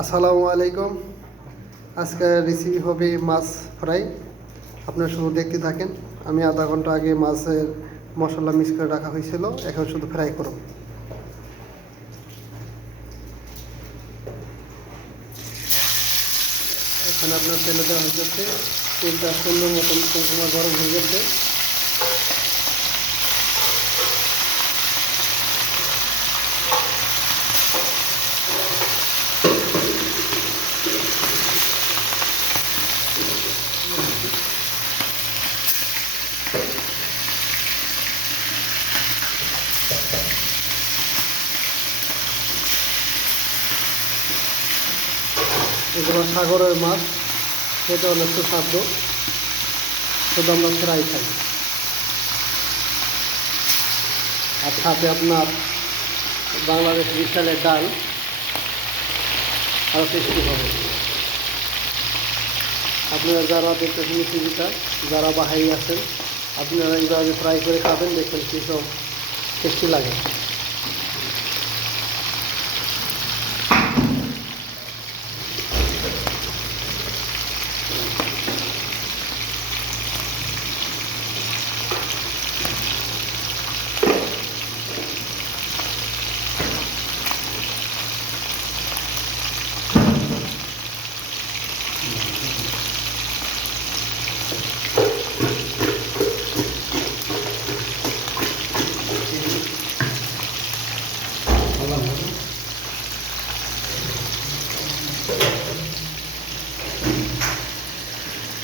আসসালামু আলাইকুম। আজকে রেসিপি হবে মাছ ফ্রাই। আপনারা শুধু দেখতে থাকেন। আমি আধা ঘন্টা আগে মাছের মশলা মিক্স করে রাখা হয়েছিল, এখন শুধু ফ্রাই করব। এখানে আপনার তেলে দেওয়া হয়ে যাচ্ছে, তেলটা সুন্দর মতন কুমকুমা গরম হয়ে গেছে। এগুলো সাগরের মাছ, খেতে অনেক সুস্বাদু, শুধু আমরা ফ্রাই খাই। আর সাথে আপনার বাংলাদেশ বিশালের ডাল আরও টেস্টি হবে। আপনারা যারা দেখতেছেন রেসিপিটা, যারা বাহাই আছেন, আপনারা এইভাবে ফ্রাই করে খাবেন, দেখবেন কী সব টেস্টি লাগে।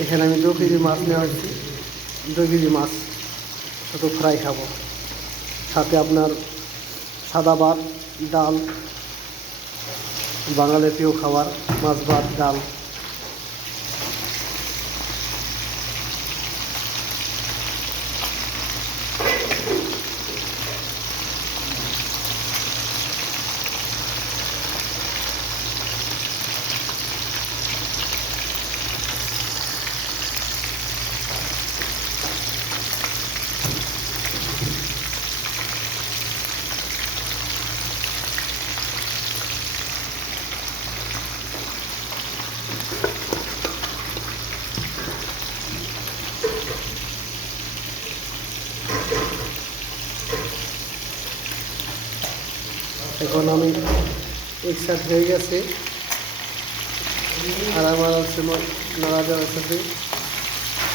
এখানে আমি 2 কেজি মাছ নেওয়া হয়েছি। 2 কেজি মাছ শুধু ফ্রাই খাবো। সাথে আপনার সাদা ভাত, ডাল, বাঙালির প্রিয় খাবার মাছ ভাত ডাল। এখন আমি এক সাইড হয়ে গেছে, আর আমার হচ্ছে নাড়া দেওয়ার সাথে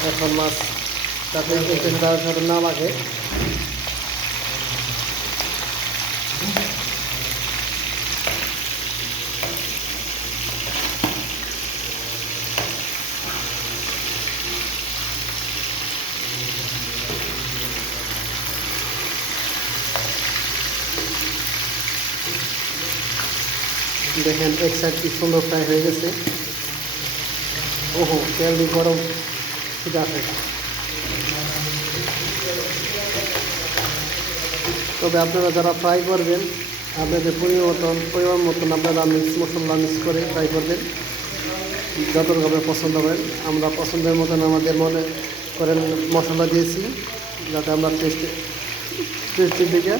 এখন মাছ যাতে তার সাথে না লাগে দেখেন এক সাইড কি সুন্দর ফ্রাই হয়ে গেছে। ওহো, তেল দিয়ে গরম ঠিক আছে। তবে আপনারা যারা ফ্রাই করবেন, আপনাদের পরিমাণ মতন আপনারা মশলা মিক্স করে ফ্রাই করবেন, যতটুকু আপনার পছন্দ করেন। আমরা পছন্দের মতন আমাদের মনে করেন মশলা দিয়েছি, যাতে আমরা টেস্টের দিকে।